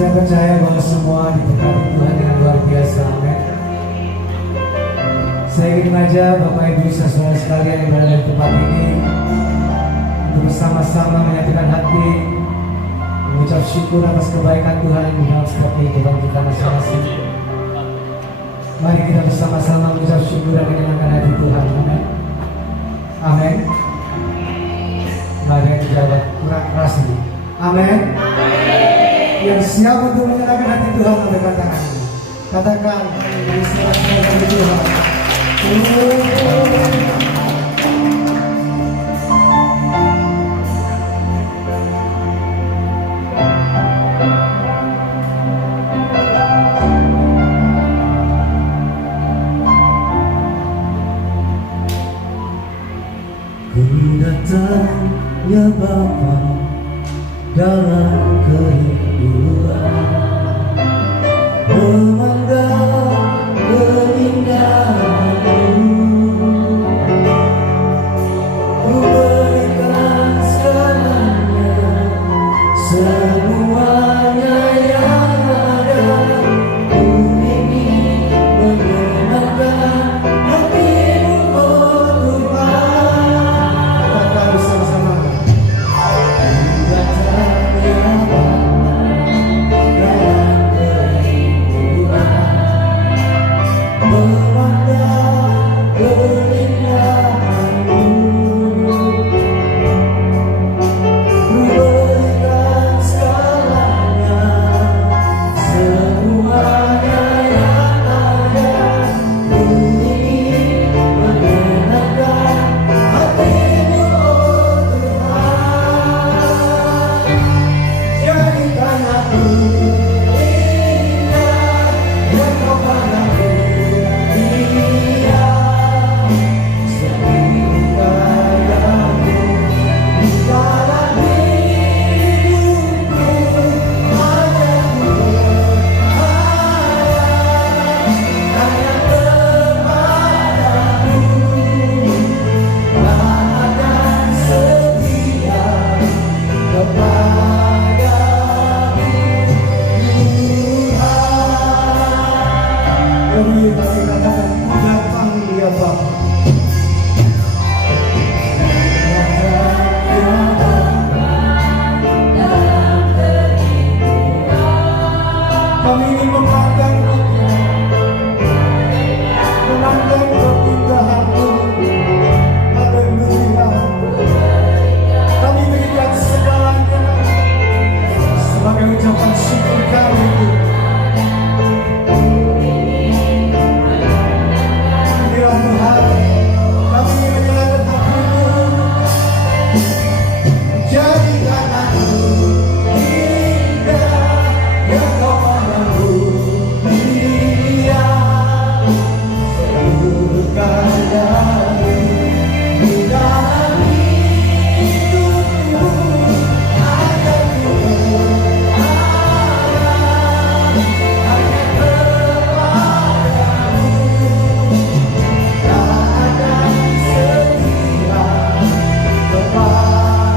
Saya percaya bahwa semua diberkati Tuhan dengan luar biasa. Amin. Saya ingin mengajak Bapak Ibu saudara sekalian yang berada di tempat ini untuk bersama-sama menyatukan hati, mengucap syukur atas kebaikan Tuhan di dalam setiap kehidupan kita masing-masing. Mari kita bersama-sama mengucap syukur dan menyenangkan hati Tuhan. Amin. Amin. Mari kita jawab kurang keras ini. Amin. Yang siap untuk menyenangkan hati Tuhan, angkat tangan. Katakan, menyenangkan hati Tuhan. Ku datang ya Bapa dalam kerinduan, memandang keindahan-Mu. Ku berikan segalanya, semuanya yang ada. Ku ingin menyenangkan hati-Mu, oh Tuhan. Katakan bersama-sama. Kami ingin memandang keindahan-Mu. Haleluya. Kami berikan segalanya sebagai ucapan syukur kami. Inilah Tuhan, kami ingin menyenangkan hati-Mu. Jadikan aku indah yang Kau pandang dunia. Seluruh karya-Mu di dalam hidupku akan ku berharap hanya kepadamu. Tak akan setia kepadamu,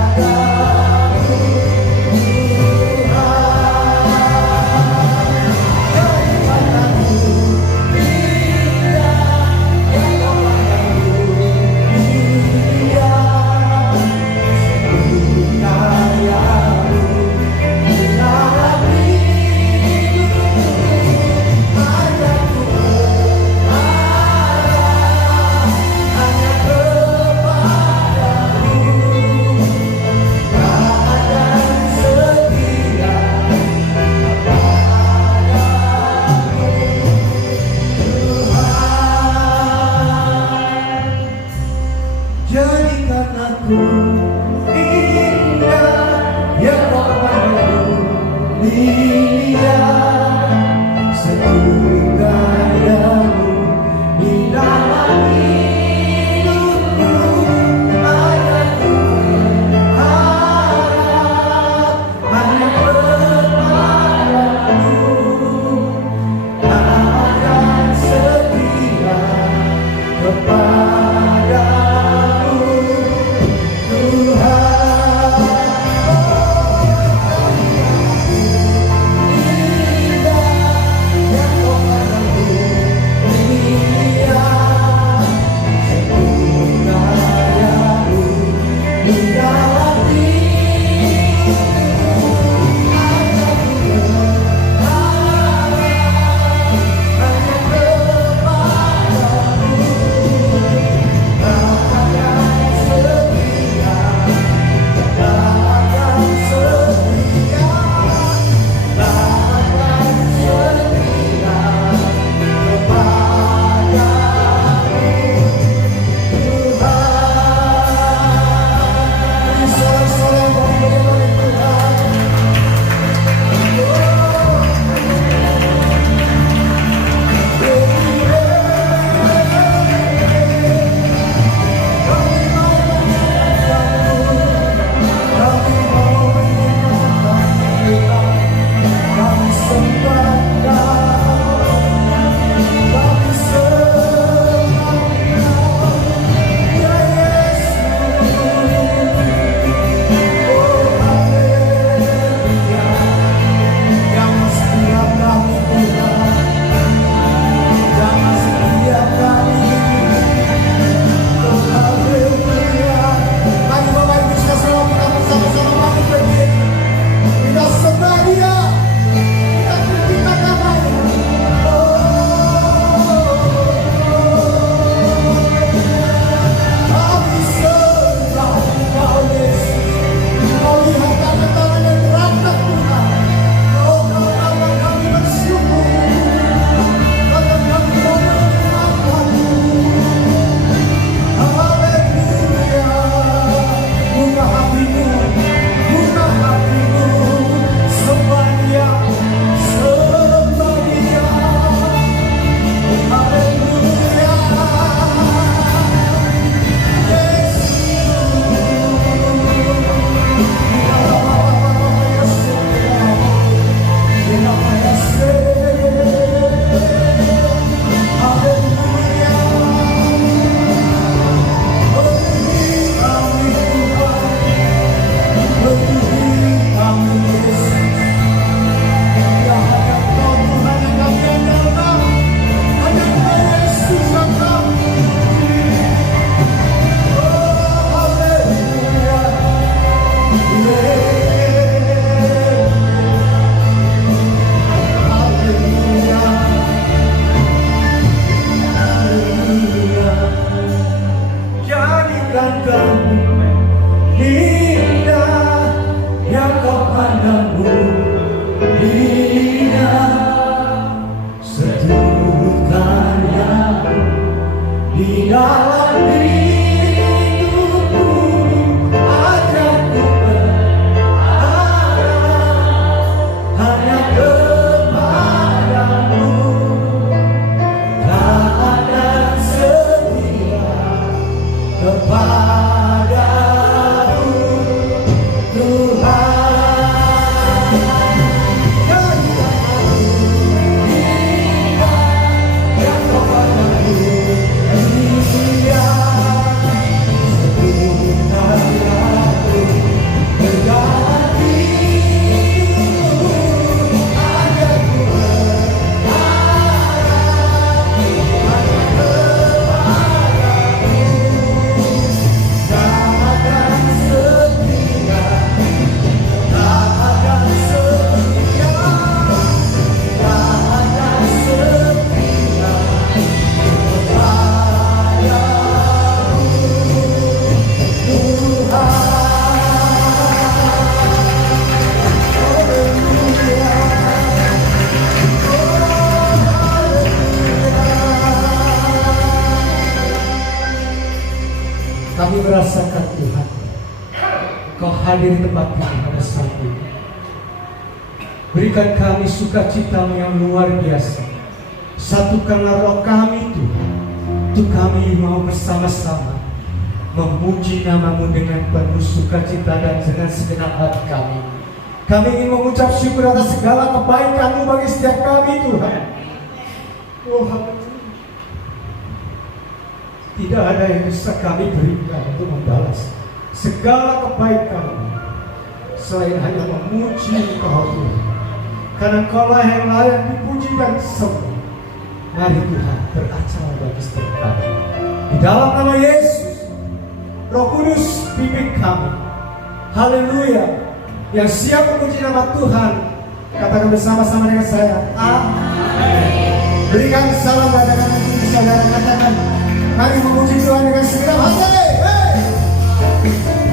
jadikan aku indah yang Kau pandang dunia. Seluruh karya-Mu di dalam hidupku akan ku berharap hanya kepadamu. Tak akan setia kepadamu, Tuhan. di dalam hidupku, ajarku berharap hanya kepadamu. Tak ada setia kepadamu, Tuhan. Kami merasakan Tuhan, Kau hadir di tempat kami pada saat ini. Berikan kami sukacita-Mu yang luar biasa. Satukanlah roh kami Tuhan, untuk kami mau bersama-sama memuji nama-Mu dengan penuh sukacita dan dengan segenap hati kami. Kami ingin mengucap syukur atas segala kebaikan-Mu bagi setiap kami Tuhan. Oh, haleluya. Tidak ada yang bisa kami berikan untuk membalas segala kebaikan selain hanya memuji Engkau Tuhan. Karena Engkaulah yang layak dipuji dan disembah. Mari Tuhan beracara bagi setiap kami. Di dalam nama Yesus, Roh Kudus pimpin kami. Haleluya. Yang siap memuji nama Tuhan, katakan bersama-sama dengan saya, amin. Berikan salam katakan untuk saudara, katakan, mari memuji Tuhan dengan segenap hati. Hey!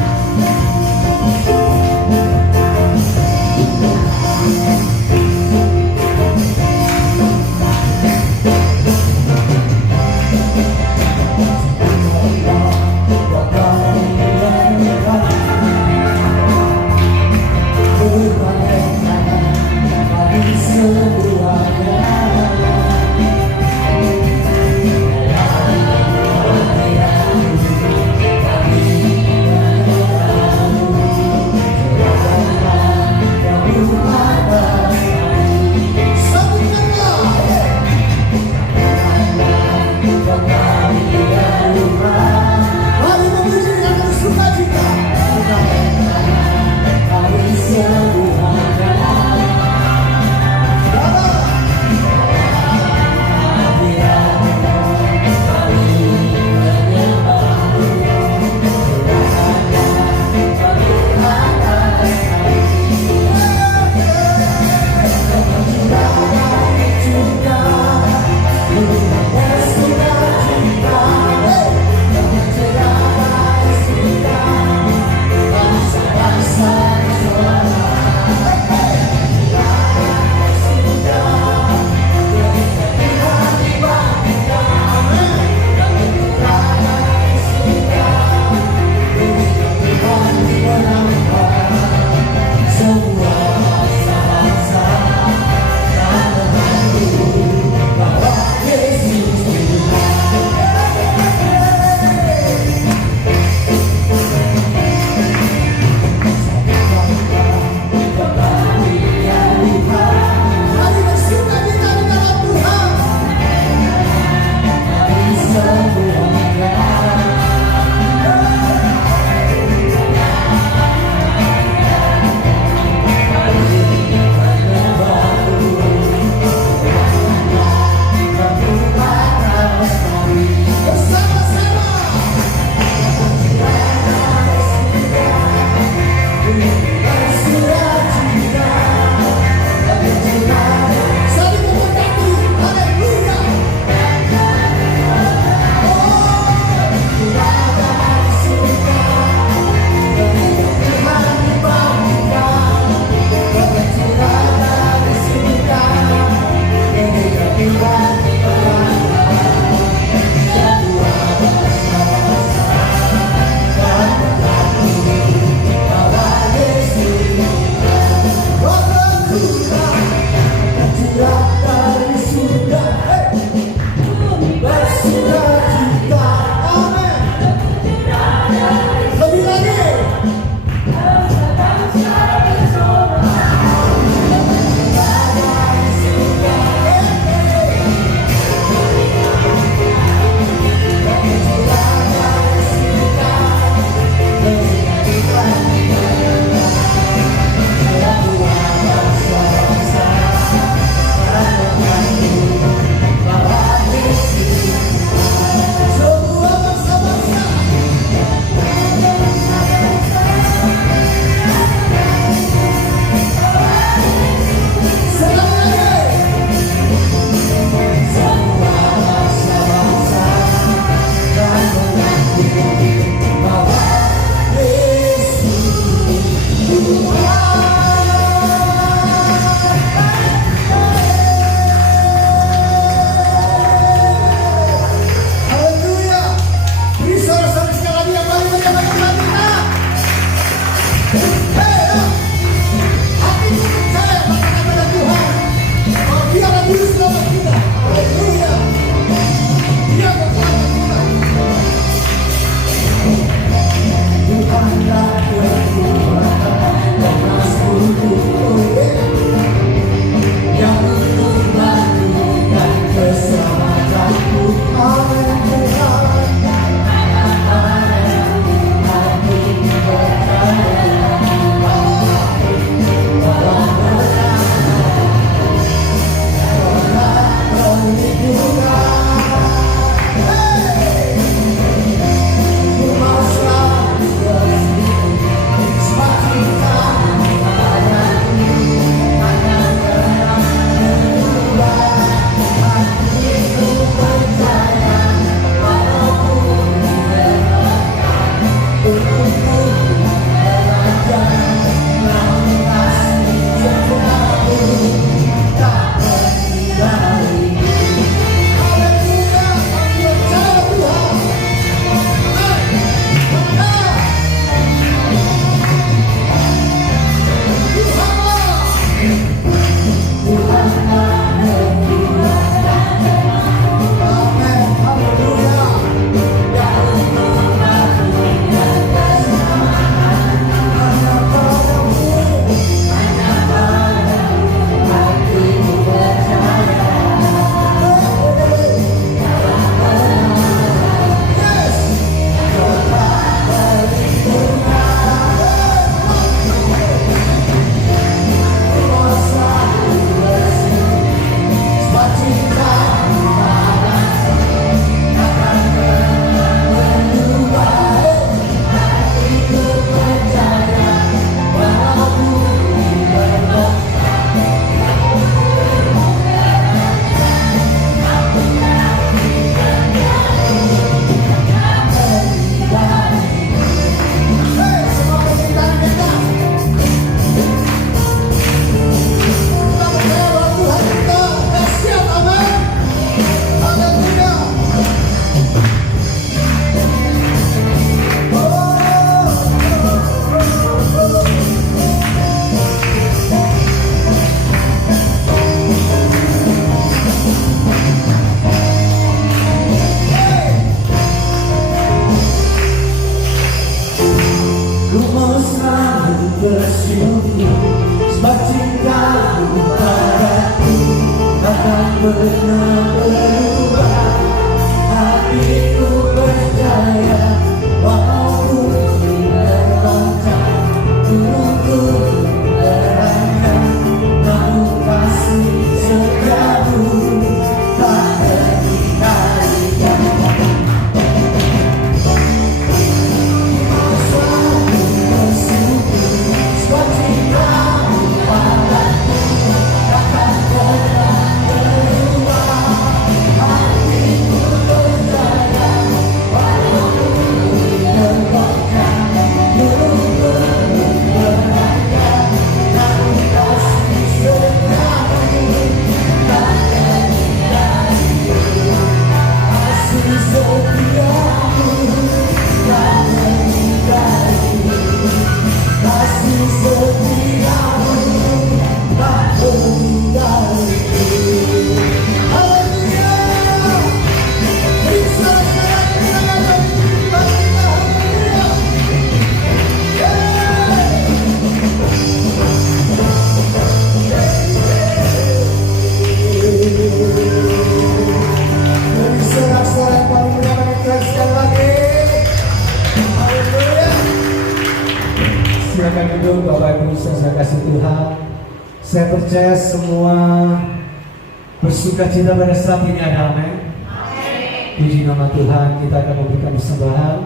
Saya percaya semua bersuka cita pada saat ini, ada amin. Puji nama Tuhan, kita akan memberikan persembahan.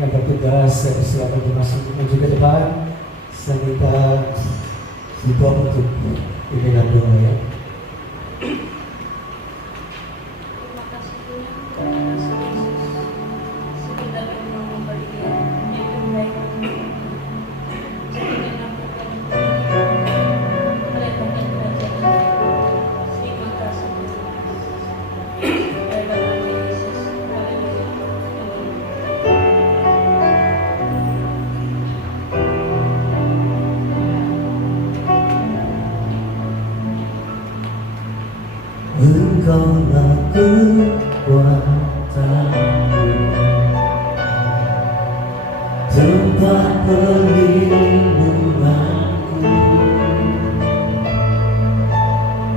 Yang bertugas, saya persilakan untuk masuk menuju ke depan. Saya minta dibawa untuk pimpinan doa ya. Terima kasih Tuhan, terima kasih Yesus. Sekitar yang memberikan yang terbaik untuk jadikan aku meletakkan kerajaan. Terima kasih Tuhan. Dalam nama Yesus, haleluya. Engkaulah kekuatanku, tempat perlindunganku,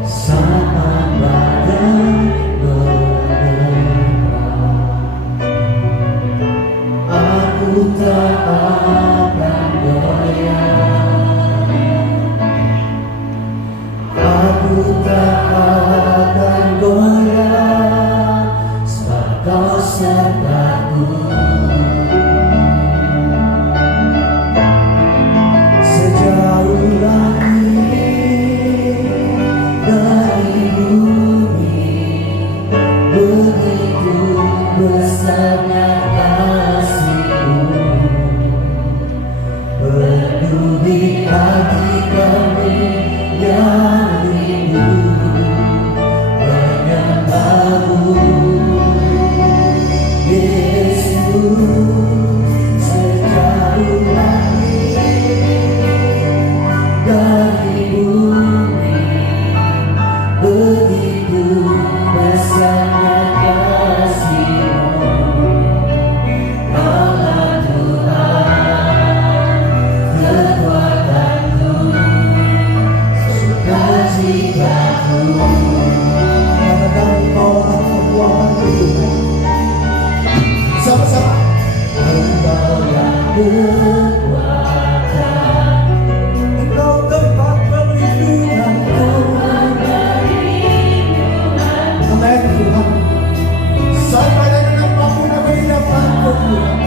sama badai menerpa, aku tak akan goyah, aku tak akan goyah, sebab Kau sertaku. Sejauh langit dari bumi, begitu besarnya kasih-Mu, peduli hati kami yang rindu menyembah-Mu. Yesus, sejauh langit dari bumi, begitu besarnya kasih-Mu. Kaulah Tuhan, kekuatanku, sukacitaku. Katakan Kaulah kekuatanku. Sama-sama. Engkaulah kekuatan, Engkau tempat perlindunganku. Amin Tuhan. Sampai dengan apapun aku di depan-Mu Tuhan.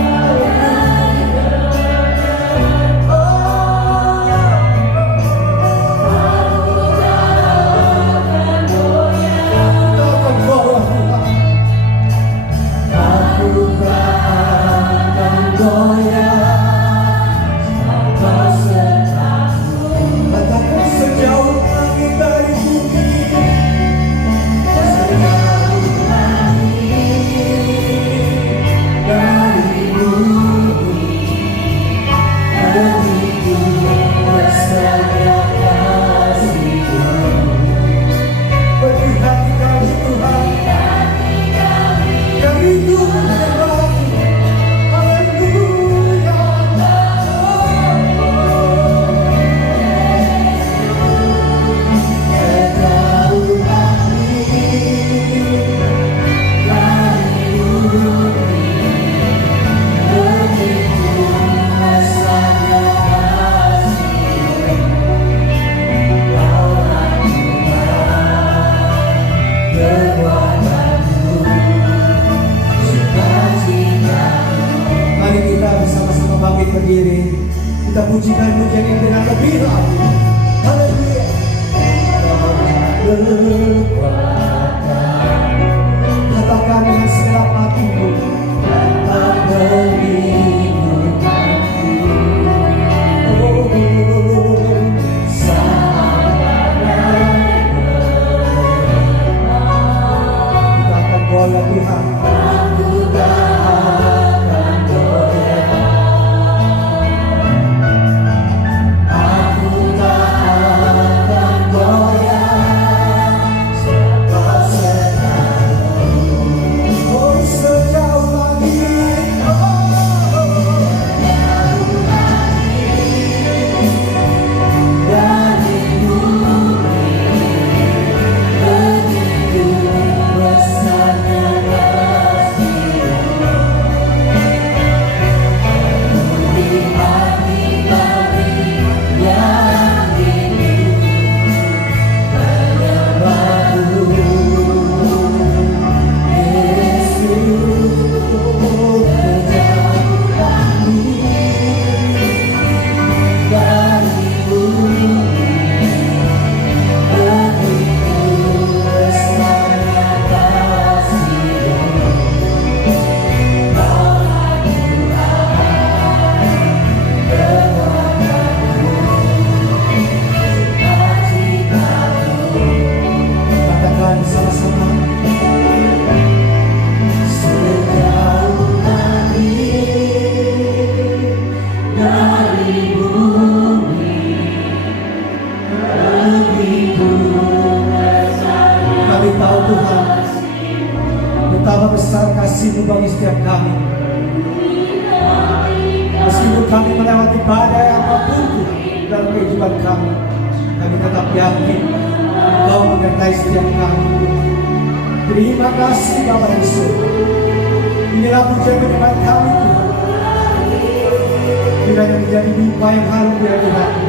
Sejauh langit dari bumi, sejauh langit dari bumi, begitu besarnya kasih-Mu. Bagi hati kami Tuhan, yang rindu menyembah-Mu. Haleluya. Mari kita bersama-sama bangkit berdiri. Kita pujikan pujian ini dengan lebih lagi. Haleluya. Kekuatan, katakan dengan segenap hatimu. Tempat perlindunganku. Oh, sahabat kita akan goyah Tuhan. Aku tak akan goyah. Aku tak akan goyah, sebab Kau sertaku. Oh, sejauh langit, dari bumi, begitu besarnya Betapa besar kasih-Mu bagi setiap kami. Meskipun kami melewati badai apapun Tuhan dalam kehidupan kami, kami tetap yakin Engkau menyertai setiap kami. Terima kasih Bapa di surga. Inilah pujian penyembahan kami Tuhan. Kiranya menjadi mimpi yang harum di hati.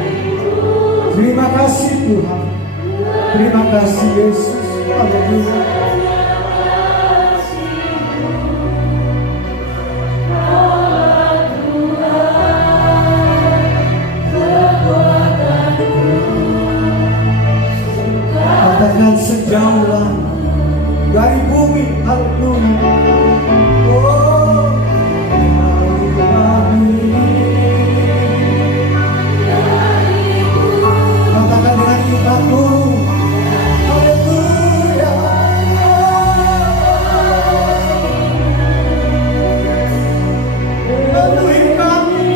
Terima kasih Tuhan. Terima kasih Yesus. Haleluya. Katakan sejauh langit dari bumi, haleluya. Oh, dari kami. Katakan dengan imanmu, haleluya. Melalui kami.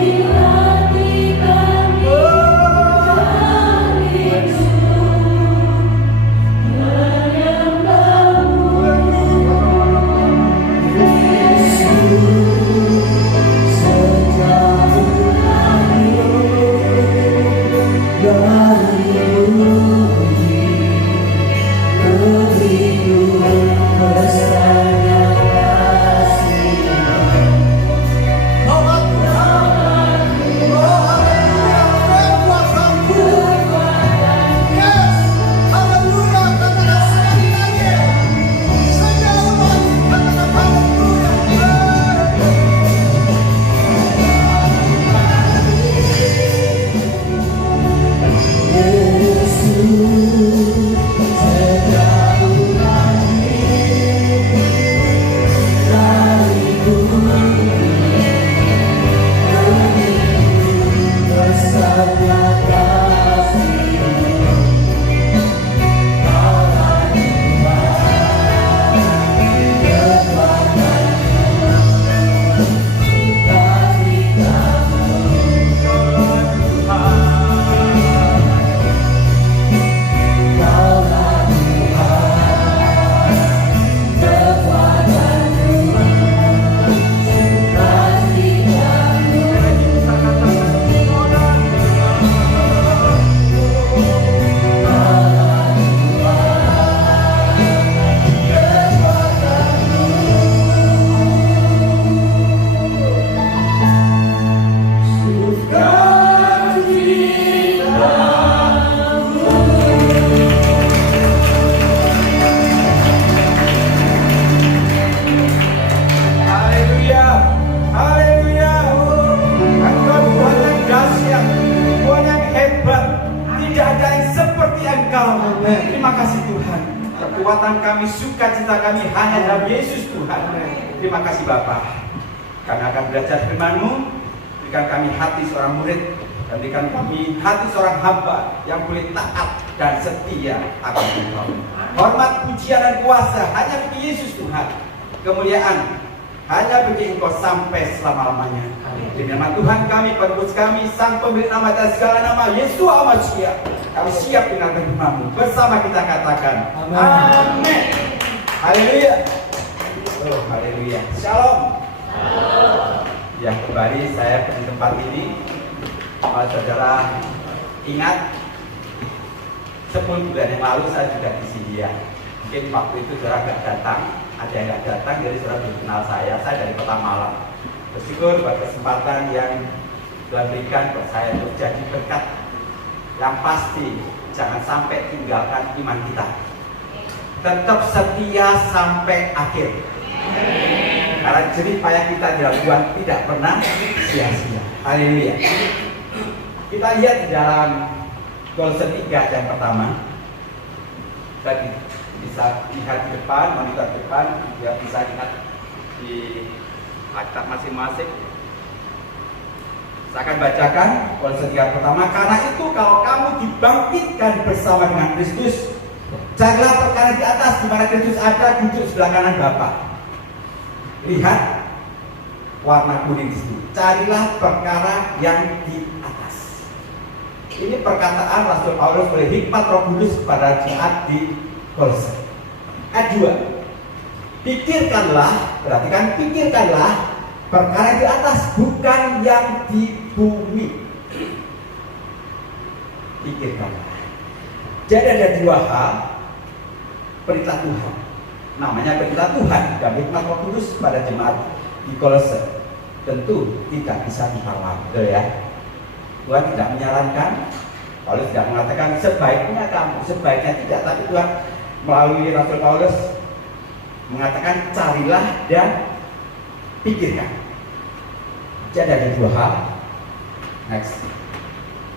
Terima kasih Tuhan. Kekuatan kami, sukacita kami hanya dalam Yesus Tuhan. Terima kasih Bapa. Kami akan belajar firman-Mu. Berikan kami hati seorang murid, dan berikan kami hati seorang hamba yang boleh taat dan setia akan Engkau. Hormat, pujian dan kuasa hanya bagi Yesus Tuhan. Kemuliaan hanya bagi Engkau sampai selama-lamanya. Demi nama Tuhan kami, penebus kami, Sang Pemilik nama dan segala nama, Yesus Amasya. Kami siap dengan firman-Mu. Bersama kita katakan Amin. Haleluya. Oh, haleluya. Shalom. Ya, kembali saya di tempat ini. Kalau saudara ingat, 10 bulan yang lalu saya juga di sini ya. Mungkin waktu itu saudara nggak datang, ada yang nggak datang, jadi saudara belum kenal saya dari Kota Malang. Bersyukur buat kesempatan yang Tuhan berikan buat saya untuk jadi berkat. Yang pasti jangan sampai tinggalkan iman kita. Tetap setia sampai akhir. Karena jerih payah kita di dalam Tuhan tidak pernah sia-sia. Haleluya. Kita lihat di dalam Kolose 3 yang pertama. Kita bisa lihat di depan, monitor depan, ya bisa lihat di Alkitab masing-masing. Saya akan bacakan Kolose 3 pertama. Karena itu kalau kamu dibangkitkan bersama dengan Kristus, carilah perkara di atas di mana Kristus ada duduk sebelah kanan Bapa. Lihat warna kuning di sini. Carilah perkara yang di atas. Ini perkataan Rasul Paulus oleh hikmat Roh Kudus pada jemaat di Kolose. Ayat 2. Pikirkanlah, perhatikan, pikirkanlah perkara di atas, bukan yang di bumi. Pikirkanlah. Jadi ada dua hal perintah Tuhan. Namanya perintah Tuhan dan hikmat Roh Kudus pada jemaat di Kolose. Tentu tidak bisa ditawar, betul ya. Tuhan tidak menyarankan, Paulus tidak mengatakan sebaiknya kamu, sebaiknya tidak, tapi Tuhan melalui Rasul Paulus mengatakan carilah dan pikirkan. Jadi ada dua hal. Next.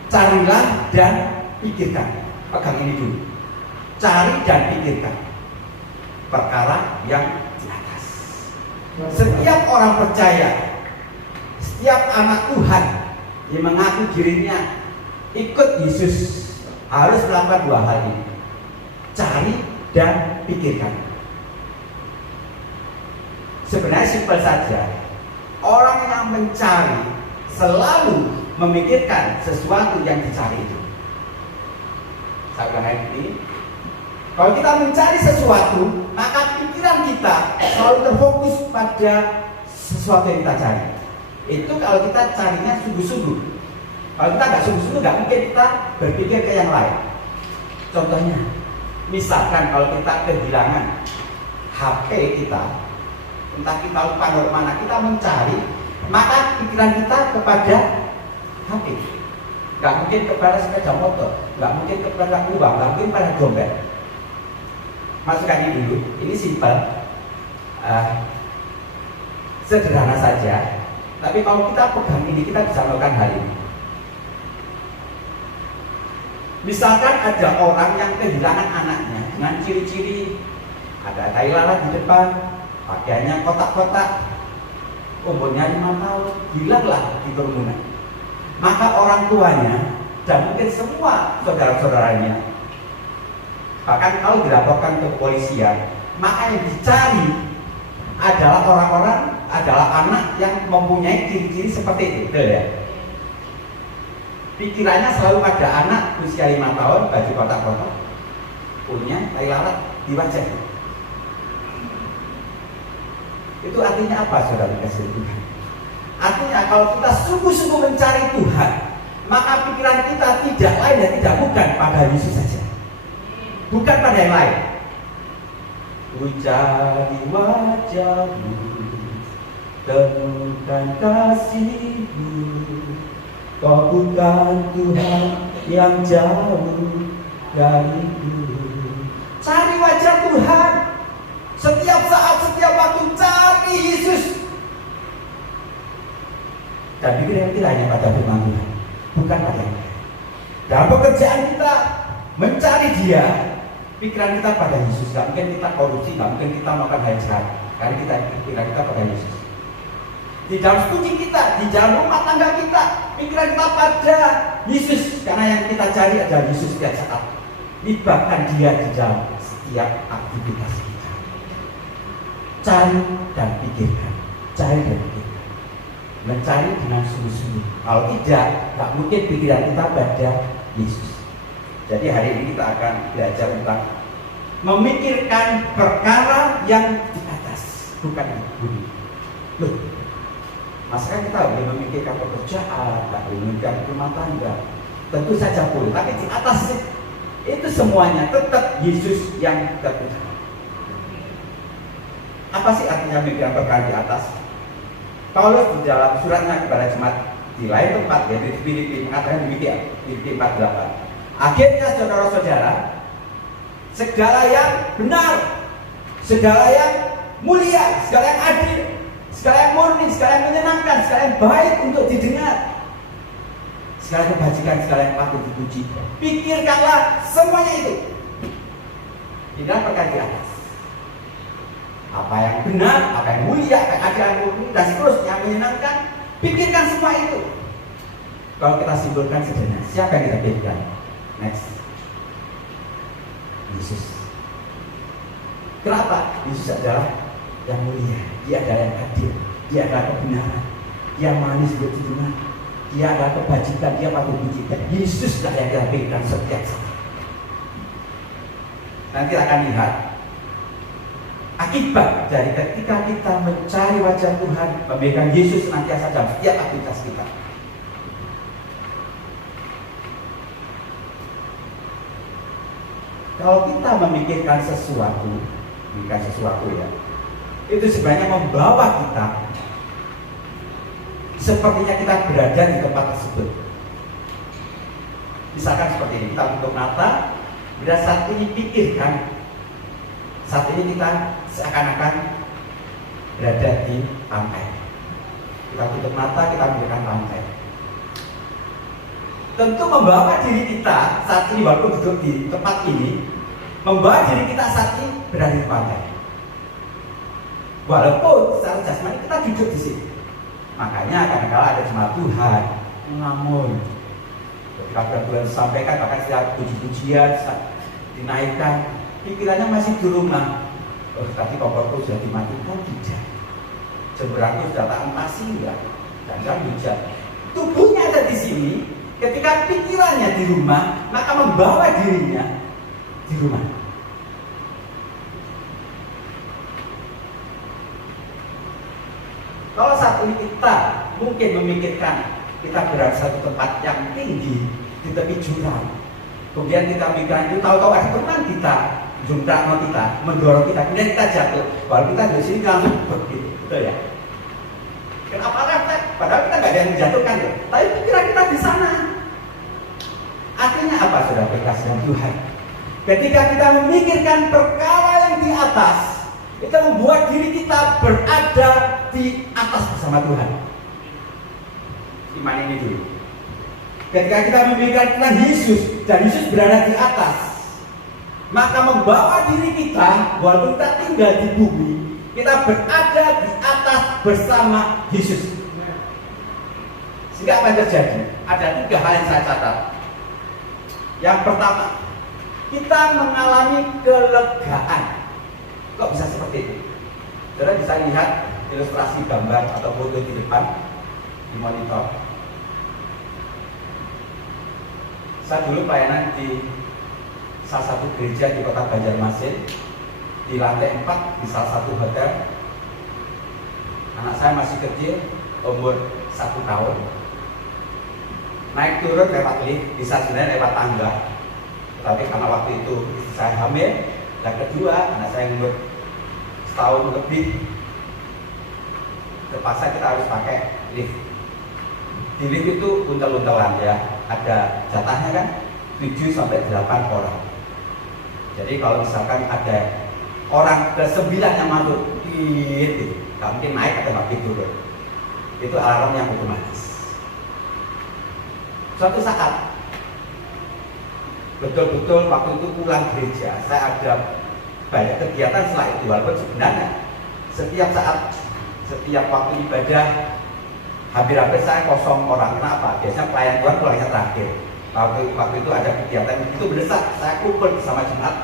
Carilah dan pikirkan. Pegang ini dulu. Cari dan pikirkan perkara yang di atas. Setiap orang percaya, setiap anak Tuhan yang mengaku dirinya ikut Yesus harus melakukan dua hal ini. Cari dan pikirkan. Sebenarnya simpel saja. Orang yang mencari selalu memikirkan sesuatu yang dicari itu. Saya ulang lagi. Kalau kita mencari sesuatu, maka pikiran kita selalu terfokus pada sesuatu yang kita cari. Itu kalau kita carinya sungguh-sungguh. Kalau kita nggak sungguh-sungguh, nggak mungkin kita berpikir ke yang lain. Contohnya, misalkan kalau kita kehilangan HP kita, entah kita lupa dari mana, kita mencari, maka pikiran kita kepada HP. Nggak mungkin kepada sepeda motor, nggak mungkin kepada uang, nggak mungkin pada dompet. Masukkan ini dulu, ini simpel, sederhana saja. Tapi kalau kita pegang ini, kita bisa melakukan hal ini. Misalkan ada orang yang kehilangan anaknya dengan ciri-ciri ada tai lalat di depan, pakaiannya kotak-kotak, umurnya 5 tahun, hilanglah di kerumunan. Maka orang tuanya dan mungkin semua saudara-saudaranya, bahkan kalau dilaporkan ke kepolisian, maka yang dicari adalah orang-orang, adalah anak yang mempunyai ciri-ciri seperti itu, betul ya? Pikirannya selalu pada anak usia 5 tahun, baju kotak-kotak, punya tai lalat di wajahnya. Itu artinya apa, saudara kasih Tuhan? Artinya kalau kita sungguh-sungguh mencari Tuhan, maka pikiran kita tidak lain dan tidak bukan pada Yesus saja, bukan pada yang lain. Ku cari wajah-Mu, temukan kasih-Mu, Kau bukan Tuhan yang jauh dariku. Cari wajah Tuhan. Setiap saat, setiap waktu cari Yesus. Dan pikiran kita hanya pada firman Tuhan, bukan pada yang lain. Dalam pekerjaan kita mencari Dia, pikiran kita pada Yesus. Gak mungkin kita korupsi, gak mungkin kita melakukan hal jahat, karena pikiran kita pada Yesus. Di dalam studi kita, di dalam rumah tangga kita, pikiran kita pada Yesus, karena yang kita cari adalah Yesus setiap saat. Libatkan Dia di dalam setiap aktivitas kita. Cari dan pikirkan, cari dan pikirkan. Mencari dengan sungguh-sungguh. Kalau tidak, tak mungkin pikiran kita pada Yesus. Jadi hari ini kita akan belajar tentang memikirkan perkara yang di atas, bukan di bumi. Loh, masalah kita boleh memikirkan pekerjaan, tak boleh memikirkan rumah tangga. Tentu saja boleh, tapi di atas itu semuanya tetap Yesus yang terutama. Apa sih artinya memikirkan perkara di atas? Paulus di dalam suratnya kepada jemaat di lain tempat, yaitu di Filipi, mengatakan demikian, Filipi 4:8. Akhirnya saudara-saudara, segala yang benar, segala yang mulia, segala yang adil, segala yang murni, segala yang menyenangkan, segala yang baik untuk didengar, segala kebajikan, segala yang patut dipuji, pikirkanlah semuanya itu. Tidak perkara di atas. Apa yang benar, apa yang mulia, apa yang adil, yang murni, dan seterusnya yang menyenangkan, pikirkan semua itu. Kalau kita simpulkan sederhana, siapa yang kita pikirkan? Next, Yesus. Kenapa? Yesus adalah yang mulia, Dia adalah yang adil, Dia adalah kebenaran, Dia manis buat didengar, Dia adalah kebajikan, Dia patut dipuji. Yesus adalah yang kita pikirkan setiap saat. Nanti akan lihat akibat dari ketika kita mencari wajah Tuhan, membiarkan Yesus senantiasa dalam setiap aktivitas kita. Kalau kita memikirkan sesuatu ya, itu sebenarnya membawa kita sepertinya kita berada di tempat tersebut. Misalkan seperti ini, kita tutup mata, bila saat ini pikirkan, saat ini kita seakan-akan berada di pantai. Kita tutup mata, kita pikirkan pantai. Tentu membawa diri kita saat ini walaupun duduk di tempat ini, membawa diri kita saat ini berada di pantai. Walaupun secara jasmani kita duduk di sini. Makanya kadang-kadang ada jemaat Tuhan ngelamun. Ketika Tuhan disampaikan, bahkan setiap puji-pujian dinaikkan, pikirannya masih di rumah. Oh, tadi komporku sudah dimatikan, tidak. Jemberangku sudah tak empasi, enggak. Dan hujan. Tubuhnya ada di sini. Ketika pikirannya di rumah, maka membawa dirinya di rumah. Kalau saat ini kita mungkin memikirkan kita berada di satu tempat yang tinggi di tepi jurang, kemudian kita mikirkan itu, tahu-tahu ada teman kita jumlah kita mendorong kita, kemudian kita jatuh. Kalau kita di sini langsung begitu, betul ya? Kenapa refleks? Padahal kita nggak ada yang menjatuhkan ya. Tapi pikiran kita di sana. Artinya apa, saudara kekasihan Tuhan? Ketika kita memikirkan perkara yang di atas, itu membuat diri kita berada di atas bersama Tuhan. Iman ini dulu. Ketika kita memikirkan tentang Yesus dan Yesus berada di atas, maka membawa diri kita, walaupun kita tinggal di bumi, kita berada di atas bersama Yesus. Sehingga apa yang terjadi? Ada 3 hal yang saya catat. Yang pertama, kita mengalami kelegaan. Kok bisa seperti itu? Saudara bisa lihat ilustrasi gambar atau foto di depan di monitor. Saya dulu pelayanan di salah satu gereja di kota Banjarmasin, di lantai 4 di salah satu hotel. Anak saya masih kecil, umur 1 tahun. Naik turun lewat lift, bisa sebenarnya lewat tangga. Tapi karena waktu itu saya hamil, yang kedua anak saya umur setahun lebih, terpaksa kita harus pakai lift. Di lift itu untel-untelan ya, ada jatahnya kan 7-8 orang. Jadi kalau misalkan ada orang ke-9 yang masuk, nggak mungkin naik atau nggak turun. Itu alarm yang otomatis. Suatu saat, betul-betul waktu itu pulang gereja, saya ada banyak kegiatan setelah itu. Walaupun sebenarnya setiap saat, setiap waktu ibadah, hampir-hampir saya kosong orang. Kenapa? Biasanya pelayan Tuhan pulangnya terakhir. Waktu itu ada kegiatan itu mendesak, saya kumpul bersama jemaat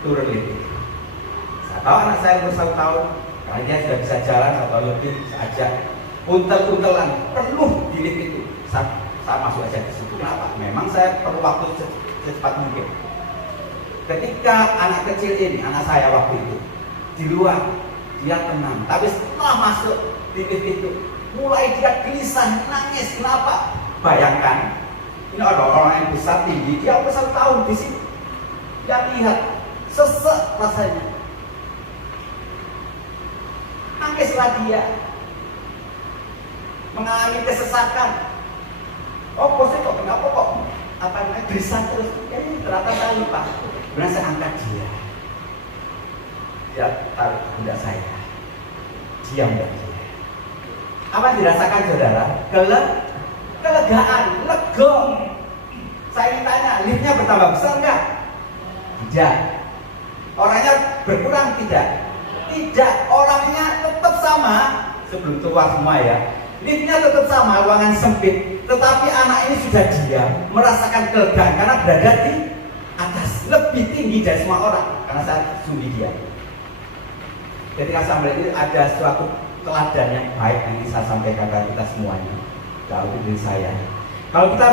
turun lift. Saya tahu anak saya umur 1 tahun, karena dia sudah bisa jalan 1 tahun lebih, saya ajak untel-untelan penuh di lift itu. Saya masuk aja ke situ. Kenapa? Memang saya perlu waktu secepat mungkin. Ketika anak kecil ini, anak saya waktu itu di luar, dia tenang. Tapi setelah masuk di lift itu, mulai dia gelisah, nangis. Kenapa? Bayangkan, ini ada orang yang besar tinggi, dia umur 1 tahun di sini. Dia lihat, sesek rasanya. Nangislah dia, mengalami kesesakan. Oh, bosnya kok kenapa kok? Apa namanya? Gelisah terus. Ternyata saya lupa. Kemudian saya angkat dia. Dia taruh pundak saya. Diam dan dia. Apa yang dirasakan saudara? Kelegaan, lega. Saya ingin tanya, liftnya bertambah besar enggak? Tidak. Orangnya berkurang tidak? Tidak. Orangnya tetap sama. Sebelum keluar semua ya. Liftnya tetap sama, ruangan sempit. Tetapi anak ini sudah diam, merasakan kelegaan karena berada di atas, lebih tinggi dari semua orang. Karena saya sudi dia. Ketika saya melihat ini ada suatu teladan yang baik yang saya sampaikan kepada kita semuanya. Kalau diri saya, kalau kita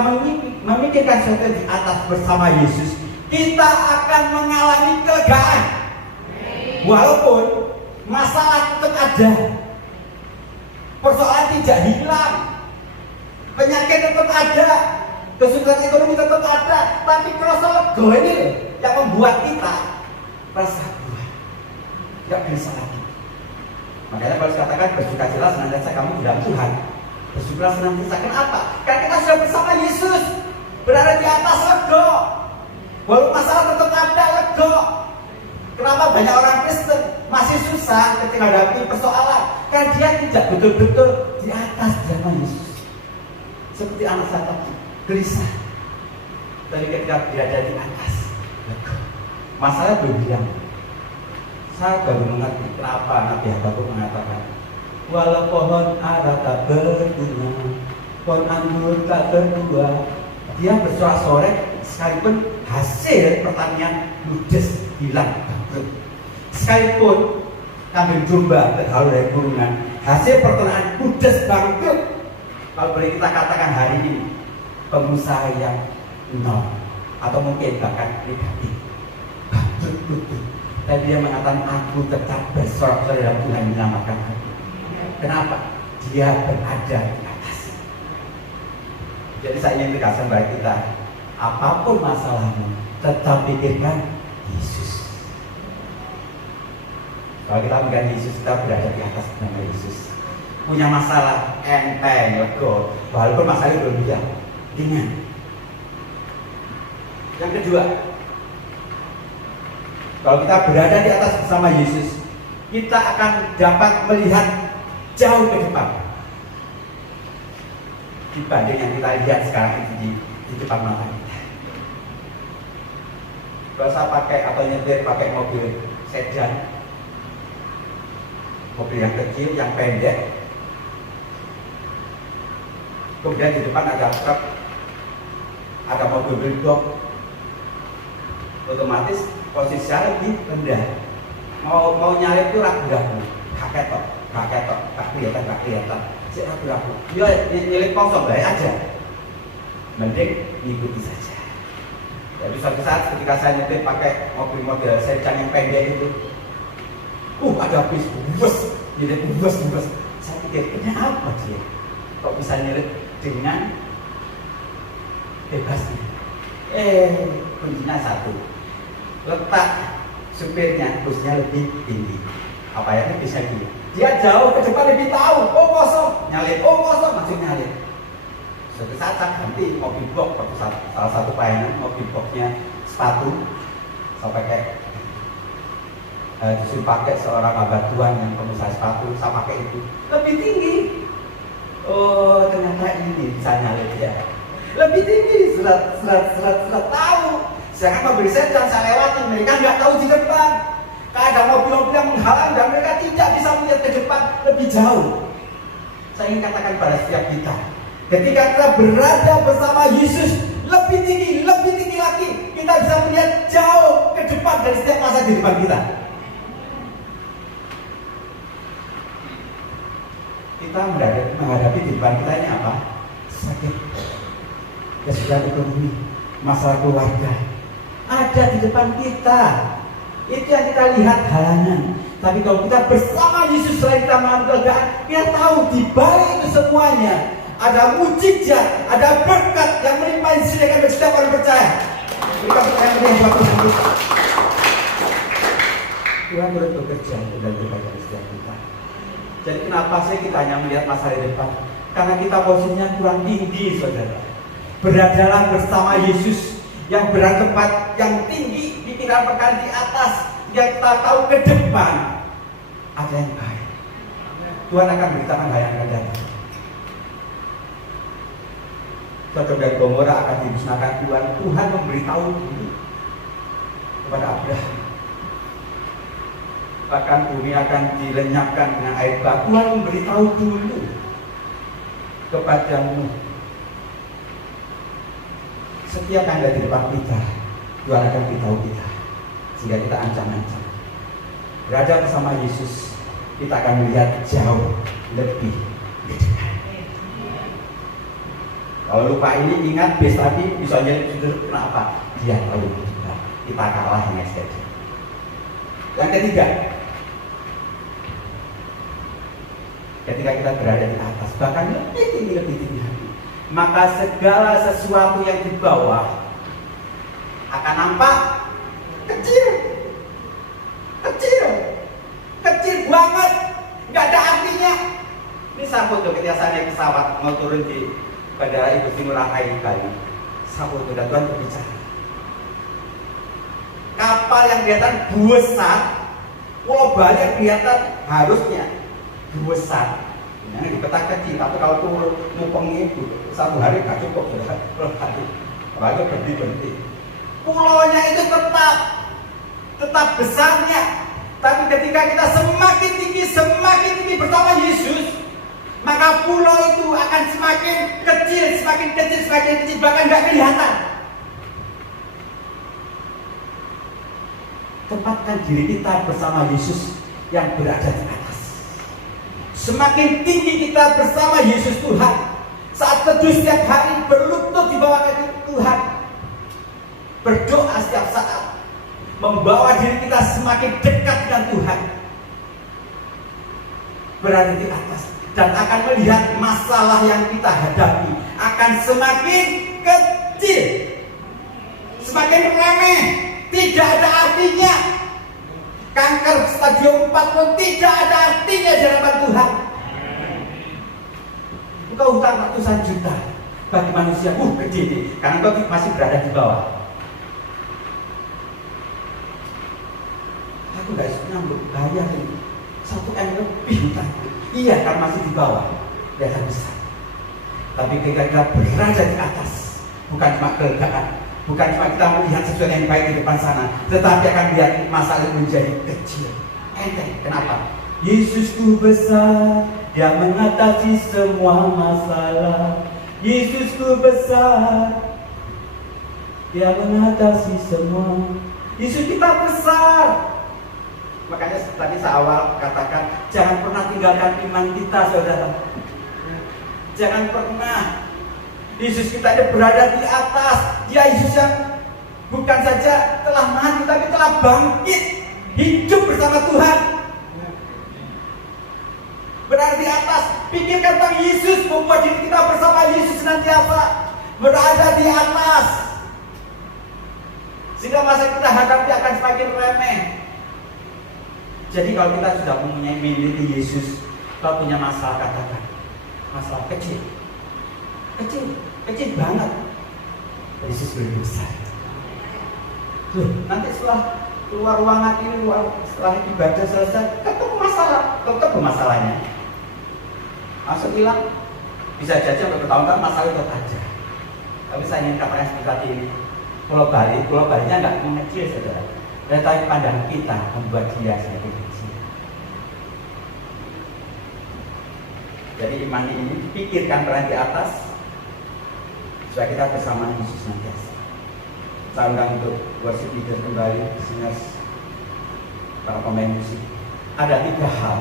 memikirkan sesuatu di atas bersama Yesus, kita akan mengalami kelegaan. Walaupun masalah tetap ada, persoalan tidak hilang, penyakit tetap ada, kesulitan ekonomi tetap ada, tapi rasa lega ini loh yang membuat kita rasa kuat, nggak bisa lagi. Makanya Paulus katakan bersukacitalah senantiasa kamu di dalam Tuhan. Bersyukurlah senantiasa. Kenapa? Karena kita sudah bersama Yesus, berada di atas, lega. Walaupun masalah tetap ada, lega. Kenapa banyak orang Kristen masih susah ketika menghadapi persoalan? Karena dia tidak betul-betul di atas zaman Yesus. Seperti anak saya tadi, gelisah. Tapi ketika berada di atas, lega. Masalah belum hilang. Saya baru mengerti kenapa Nabi Habakuk mengatakan, walau pohon ara tak berbunga, pohon anggur tak berbuah, dia bersorak-sorai sekalipun hasil pertanian ludes, hilang, bangkrut. Sekalipun kambing domba terhalau dari kurungan, hasil pertanian ludes, bangkrut. Kalau boleh kita katakan hari ini, pengusaha yang nol atau mungkin bahkan negatif, bangkrut, ludes. Tapi dia mengatakan aku tetap bersorak-sorai dalam Tuhan menyelamatkan aku. Kenapa? Dia berada di atas. Jadi saya ingin tegaskan bagi kita, apapun masalahmu, tetap pikirkan Yesus. Kalau kita pikirkan Yesus, kita berada di atas nama Yesus. Punya masalah enteng, lega, walaupun masalahnya belum hilang, ringan. Yang kedua, kalau kita berada di atas bersama Yesus, kita akan dapat melihat jauh ke depan dibanding yang kita lihat sekarang ini di depan mata kita. Kalau saya pakai atau nyetir pakai mobil sedan, mobil yang kecil, yang pendek, kemudian di depan ada truk, ada mobil box, otomatis posisinya lebih rendah. Mau nyalip itu ragu-ragu, kakek tok, tak kelihatan, si ragu-ragu. Dia nyelip kosong baik aja, mending ikuti saja. Jadi suatu saat ketika saya nyetir pakai mobil sedan yang pendek itu, ada bis, nyelip bus. Saya pikir kenapa dia kok bisa nyelip dengan bebas? Kuncinya satu, letak supirnya busnya lebih tinggi. Apa yang bisa dia jauh ke depan lebih tahu, kosong, nyalip, kosong, masih nyalip. Suatu saat saya ganti mobil box, salah satu pelayanan mobil boxnya sepatu, saya pakai disuruh pakai seorang abad Tuhan yang pengusaha sepatu, saya pakai itu lebih tinggi. Oh ternyata ini bisa nyalip ya, lebih tinggi, serat tahu. Sedangkan mobil sedan saya lewati, mereka nggak tahu di depan. Ada mobil-mobil yang menghalang dan mereka tidak bisa melihat ke depan lebih jauh. Saya ingin katakan pada setiap kita, ketika kita berada bersama Yesus, lebih tinggi lagi, kita bisa melihat jauh ke depan dari setiap masa di depan kita. Kita menghadapi di depan kita ini apa? Sakit, kesulitan ekonomi, masalah keluarga, ada di depan kita. Itu yang kita lihat halangan. Tapi kalau kita bersama Yesus, selain kita mengalami kelegaan, kita tahu di balik itu semuanya ada mujizat, ada berkat yang melimpah disediakan bagi setiap orang percaya. Kita percaya dengan Tuhan. Tuhan turut bekerja dan berbagai setiap kita. Jadi kenapa sih kita hanya melihat masa di depan? Karena kita posisinya kurang tinggi, saudara. Beradalah bersama Yesus yang berada tempat yang tinggi, pikiran perkara di atas, yang kita tahu ke depan ada yang baik. Tuhan akan beritakan hal yang akan datang. Sodom dan Gomora akan dimusnahkan Tuhan. Tuhan memberitahu dulu kepada Abraham. Bahkan bumi akan dilenyapkan dengan air bah. Tuhan memberitahu dulu kepadamu. Setiap yang ada di depan kita, Tuhan akan beritahu kita, sehingga kita ancam-ancam. Berada bersama Yesus, kita akan melihat jauh lebih dekat. Kalau lupa ini, ingat bis tadi bisa jadi sudut. Kenapa? Dia tahu kita kalah hanya saja. Yang ketiga, ketika kita berada di atas, bahkan lebih tinggi lagi, maka segala sesuatu yang di bawah akan nampak kecil banget, nggak ada artinya. Ini saya foto ketika saya naik pesawat mau turun di Bandara Igusti Ngurah Rai Bali. Saya foto dan Tuhan berbicara. Kapal yang kelihatan besar, pulau Bali yang kelihatan harusnya besar. Nah, di peta kecil, tapi kalau turun mumpengnya itu 1 hari nggak cukup sudah apalagi berhenti. Pulaunya itu tetap besarnya, tapi ketika kita semakin tinggi bersama Yesus, maka pulau itu akan semakin kecil, bahkan nggak kelihatan. Tempatkan diri kita bersama Yesus yang berada di atas. Semakin tinggi kita bersama Yesus Tuhan, saat teduh setiap hari, berlutut di bawah kaki Tuhan, berdoa setiap saat, membawa diri kita semakin dekat dengan Tuhan, berada di atas, dan akan melihat masalah yang kita hadapi akan semakin kecil, semakin remeh, tidak ada artinya. Kanker stadium 4 pun tidak ada artinya di hadapan Tuhan. Engkau hutang ratusan juta bagi manusia, gede deh, karena engkau masih berada di bawah. Aku gak nyambut, bayar ini 1 M lebih hutangku. Iya, karena masih di bawah, biasa besar. Tapi ketika kita berada di atas, bukan cuma kelegaan, bukan cuma kita melihat sesuatu yang baik di depan sana, tetapi akan melihat masalah menjadi kecil. Enteng, kenapa? Yesusku besar, Dia mengatasi semua masalah. Yesusku besar, Dia mengatasi semua. Yesus kita besar. Makanya tadi saya awal katakan, jangan pernah tinggalkan iman kita, saudara. Jangan pernah. Yesus kita ini berada di atas. Dia Yesus yang bukan saja telah mati, tapi telah bangkit, hidup bersama Tuhan. Berada di atas. Pikirkan tentang Yesus, membuat diri kita bersama Yesus senantiasa berada di atas, sehingga masa kita hadapi akan semakin remeh. Jadi kalau kita sudah mempunyai memiliki Yesus, kalau punya masalah, katakan masalah kecil banget, Yesus lebih besar. Nanti setelah keluar ruangan ini, setelah ibadah selesai, ketemu masalah, tetap masalahnya. Maksud bilang, bisa jadi bertahun-tahun masalah itu aja. Tapi saya ingin katakan seperti ini, Pulau Balinya nggak mengecil, saudara. Tetapi pandangan kita membuat dia semakin kecil. Jadi iman ini dipikirkan berada di atas, supaya kita bersama Yesus senantiasa. Saya undang untuk worship leader kembali, singers, para pemain musik. Ada 3 hal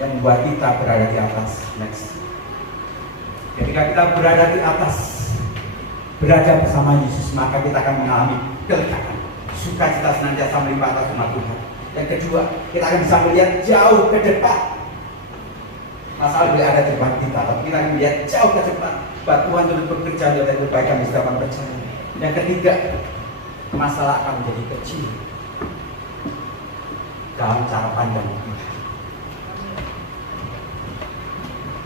yang membuat kita berada di atas. Next. Ketika kita berada di atas, berada bersama Yesus, maka kita akan mengalami kelegaan, sukacita senantiasa melimpah atas umat Tuhan. Yang kedua, kita akan bisa melihat jauh ke depan. Masalah boleh ada di depan kita, tapi kita akan melihat jauh ke depan. Bahwa Tuhan turut bekerja untuk kebaikan di setiap percaya. Yang ketiga, masalah akan menjadi kecil dalam cara pandang Tuhan.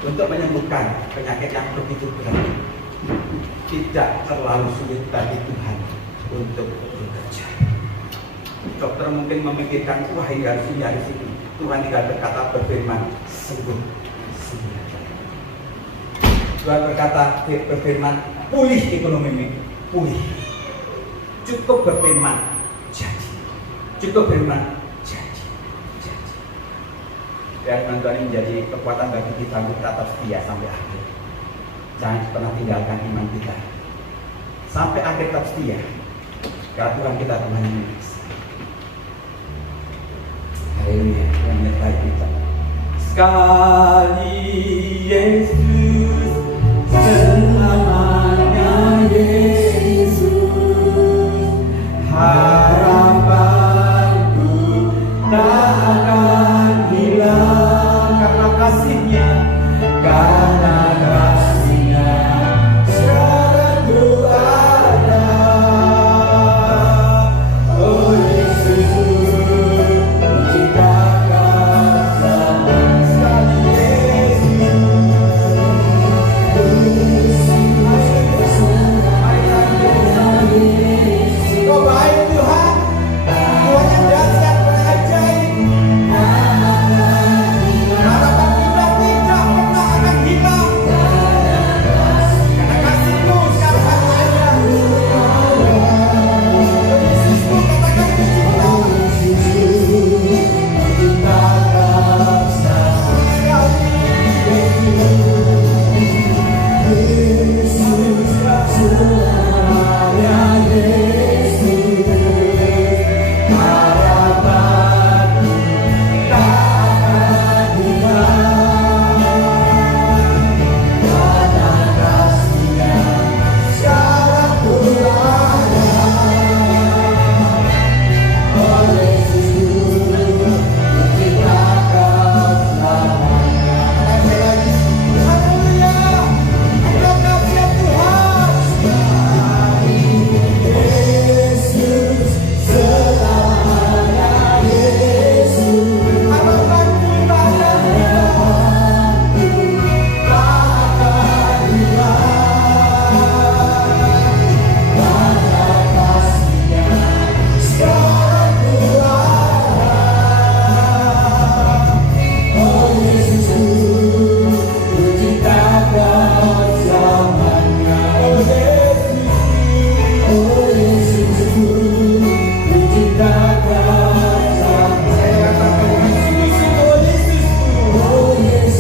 Untuk menyembuhkan penyakit yang begitu berat, tidak terlalu sulit bagi Tuhan untuk bekerja. Dokter mungkin memikirkan, wah ini harus ini. Tuhan tinggal berkata, berfirman, sembuh. Tuhan berfirman, pulih ekonomi, pulih. Cukup berfirman, jadi. Cukup berfirman, jadi. Biar Tuhan ini menjadi kekuatan bagi kita untuk tetap setia sampai akhir. Jangan pernah tinggalkan iman kita sampai akhir, tetap setia. Karena Tuhan kita Tuhan yang bisa. Haleluya, Tuhan menyertai kita. Sekali Yesus, selamanya Yesus, harapanku tak akan hilang.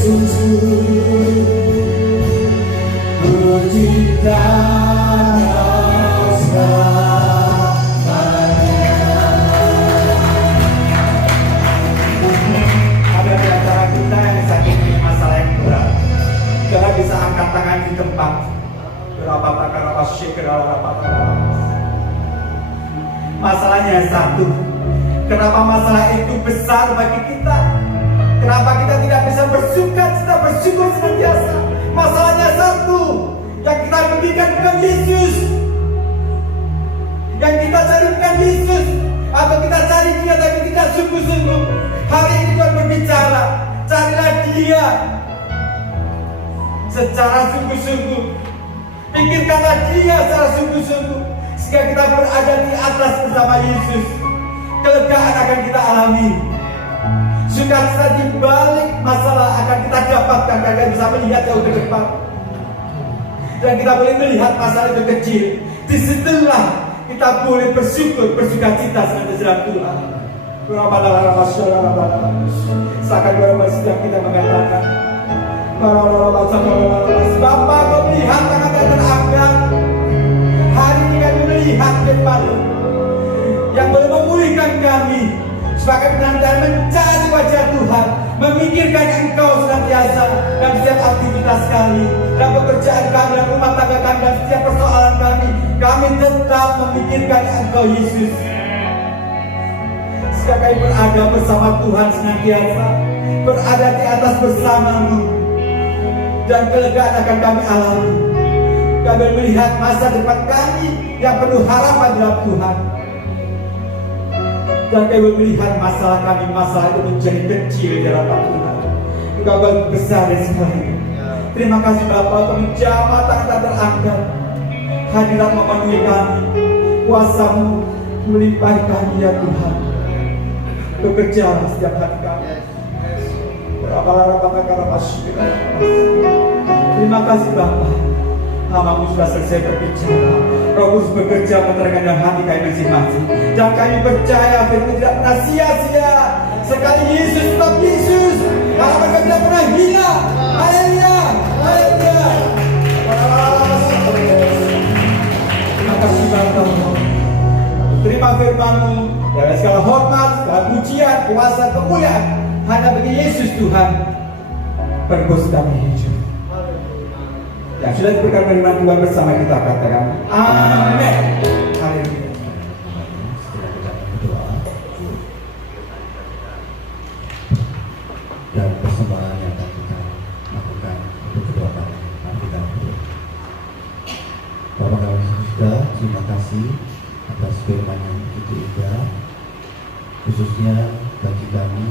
Ada di antara kita yang sakit dengan masalah yang berat. Jangan bisa angkat tangan di tempat. Berapa perkara masalahnya satu. Kenapa masalah itu besar bagi kita? Kenapa kita tidak bisa bersyukur senantiasa? Masalahnya satu. Yang kita pikirkan bukan Yesus. Yang kita cari bukan Yesus. Atau kita cari Dia tapi tidak sungguh-sungguh. Hari ini Tuhan berbicara, carilah Dia secara sungguh-sungguh. Pikirkanlah Dia secara sungguh-sungguh, sehingga kita berada di atas bersama Yesus. Kelegaan akan kita alami. Sukacita di balik masalah akan kita dapatkan karena kita bisa melihat jauh ke depan. Dan kita boleh melihat masalah itu kecil. Disitulah kita boleh bersukacita dengan Tuhan. Seakan setiap kita mengatakan, Bapa, kau melihat tangan yang terangkat. Hari ini kami melihat depan yang boleh memulihkan kami. Sebagai penantian mencari wajah Tuhan, memikirkan Engkau senantiasa dalam setiap aktivitas kami, dalam pekerjaan kami, dalam rumah tangga kami, dalam setiap persoalan kami. Kami tetap memikirkan Engkau Yesus. Sehingga kami berada bersama Tuhan senantiasa, berada di atas bersama-Mu, dan kelegaan akan kami alami. Kami melihat masa depan kami yang penuh harapan dalam Tuhan. Dan kami melihat masalah itu menjadi kecil di hadapan Tuhan. Engkau besar dan sekali. Terima kasih Bapa untuk menjamah tangan terangkat. Hadirat memenuhi kami. Kuasa-Mu melimpahi kami ya Tuhan. Bekerja setiap hari kami. Terima kasih Bapa. Hamba-Mu sudah selesai berbicara. Roh Kudus bekerja menerangkan dalam hati kami masing-masing. Dan kami percaya firman tidak pernah sia-sia. Sekali Yesus tetap Yesus. Harapan kami tidak pernah hilang. Haleluya, haleluya. Terima kasih Bapa. Terima firman-Mu. Dan segala hormat, segala pujian, kuasa, kemuliaan hanya bagi Yesus Tuhan. Perbus kami hidup. Yang sudah diberikan firman Tuhan bersama kita katakan amin. Haleluya. Dan persembahan yang akan kita lakukan untuk kedua kali. Mari kita berdoa. Bapa kami sudah, terima kasih atas firman yang begitu indah, khususnya bagi kami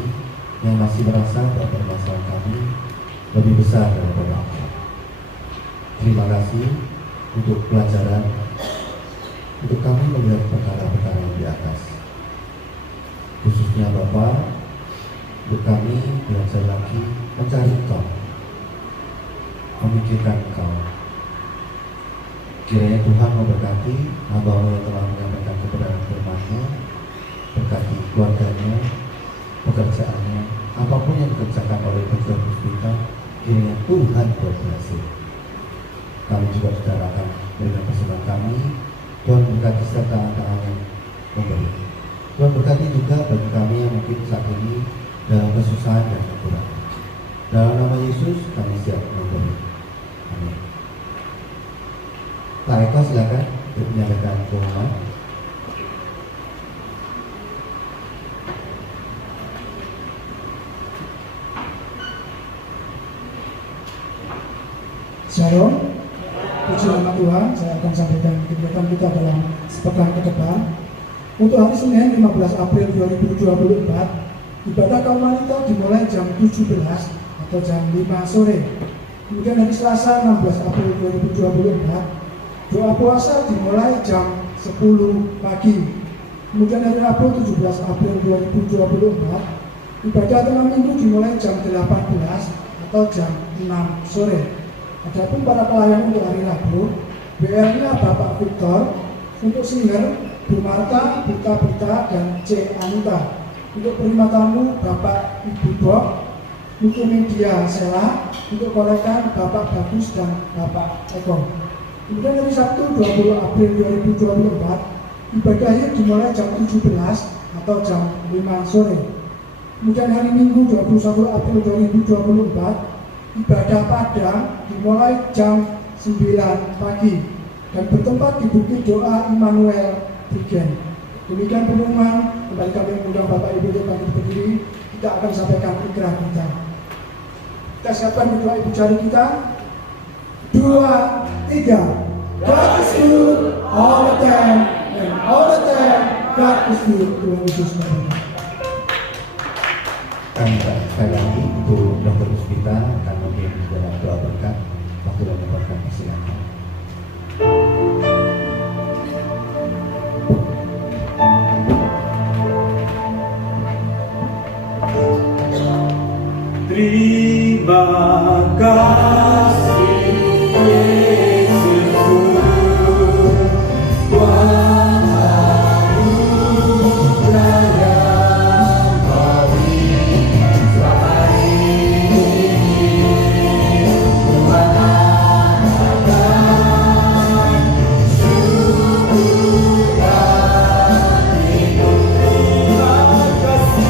yang masih merasa bahwa permasalahan kami lebih besar daripada Engkau. Terima kasih untuk pelajaran, untuk kami melihat perkara-perkara yang di atas. Khususnya Bapa, untuk kami belajar lagi mencari Engkau, memikirkan Engkau. Kiranya Tuhan memberkati hamba-Mu yang telah menyampaikan kebenaran firman-Mu, berkati keluarganya, pekerjaannya, apapun yang dikerjakan oleh pejuang kita, kiranya Tuhan berhasil. Kami juga bicarakan dengan pesanan kami. Tuhan berkati setiap tangan-tangan yang memberi. Tuhan berkati juga bagi kami yang mungkin saat ini dalam kesusahan dan kekurangan. Dalam nama Yesus kami siap memberi. Amin. Pak Eko silakan untuk menyampaikan pengumuman. Shalom. Puji nama Tuhan, saya akan sampaikan kegiatan kita dalam sepekan ke depan. Untuk hari Senin 15 April 2024, ibadah kaum wanita dimulai jam 17 atau jam 5 sore. Kemudian hari Selasa 16 April 2024, doa puasa dimulai jam 10 pagi. Kemudian hari Rabu 17 April 2024, ibadah tengah minggu dimulai jam 18 atau jam 6 sore. Adapun para pelayan untuk hari Rabu, BR-nya Bapak Victor, untuk singer Bu Marta, Buta, dan C. Anita. Untuk penerima tamu Bapak Ibu Bob, Buku media Sela untuk kolekan Bapak Bagus dan Bapak Eko. Kemudian hari Sabtu 20 April 2024 ibadah akhir dimulai jam 17 atau jam 5 sore. Kemudian hari Minggu 21 April 2024 ibadah Padang dimulai jam 9 pagi dan bertempat di Bukit Doa Immanuel Brigen. Demikian pengumuman. Kembali kami mengundang Bapak Ibu untuk bangkit berdiri. Kita akan sampaikan ikrah kita. Kita siapkan berdoa ibu jari kita. 2, 3. God is good all the time, and all the time God is good. Tuhan Yesus memberkati. Kami sekali lagi untuk Dr. Puspita akan memimpin dalam doa berkat. Waktu dan berkat silakan. Terima kasih Yesusku, Tuhan anugerah yang beri selama ini. Tuhan akan syukur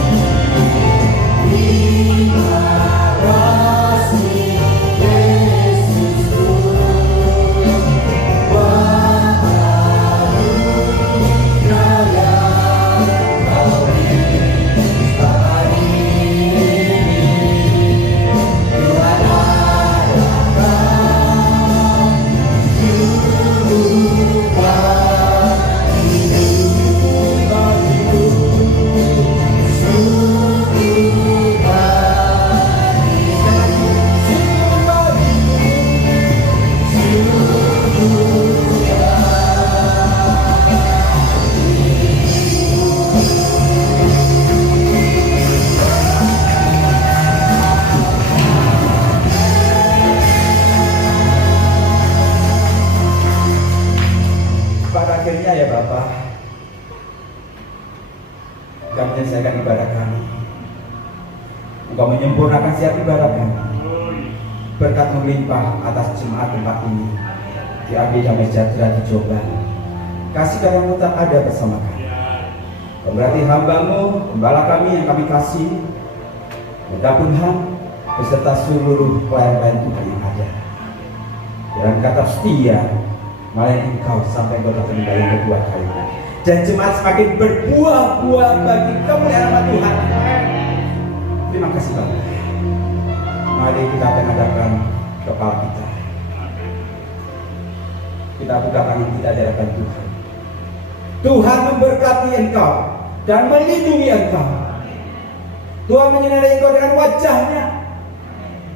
dan hidup. Terima kasih. Pada akhirnya ya Bapak, kami menyelesaikan ibadah kami. Engkau menyempurnakan setiap ibadah kami. Berkat melimpah atas jemaat tempat ini di AG Damai Sejahtera di Jombang. Kasih kamu tetap ada bersama kami. Berarti hamba-Mu, gembala kami yang kami kasih, minta Tuhan beserta seluruh pelayan-pelayan Tuhan yang ada. Dan kata setia melayani Engkau sampai Engkau datang kembali kedua kalinya. Dan jemaat semakin berbuah-buah bagi kemuliaan nama Tuhan. Terima kasih Bapak. Mari kita akan adakan kepala kita. Kita buka tangan kita di hadapan Tuhan. Tuhan memberkati engkau dan melindungi engkau. Tuhan menyinari engkau dengan wajahnya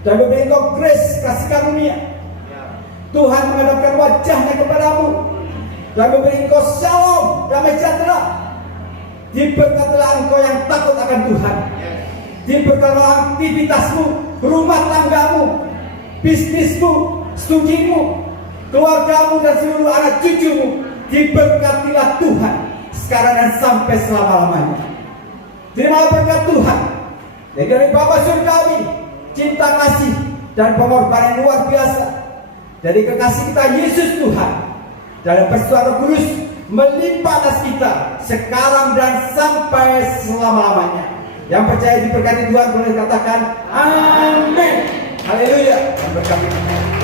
dan memberi engkau grace, kasih karunia. Tuhan menghadapkan wajahnya kepadamu dan memberi engkau shalom, damai sejahtera. Diberkatilah engkau yang takut akan Tuhan. Diberkatilah aktivitasmu, rumah tanggamu, bisnismu, studimu, keluargamu dan seluruh anak cucumu. Diberkatilah Tuhan sekarang dan sampai selama-lamanya. Terimalah berkat Tuhan dari Bapa Surgawi, cinta kasih dan pengorbanan luar biasa dari kekasih kita Yesus Tuhan dalam persekutuan Roh Kudus melimpah atas kita sekarang dan sampai selama-lamanya. Yang percaya diberkati Tuhan boleh katakan amin. Haleluya. Berkati.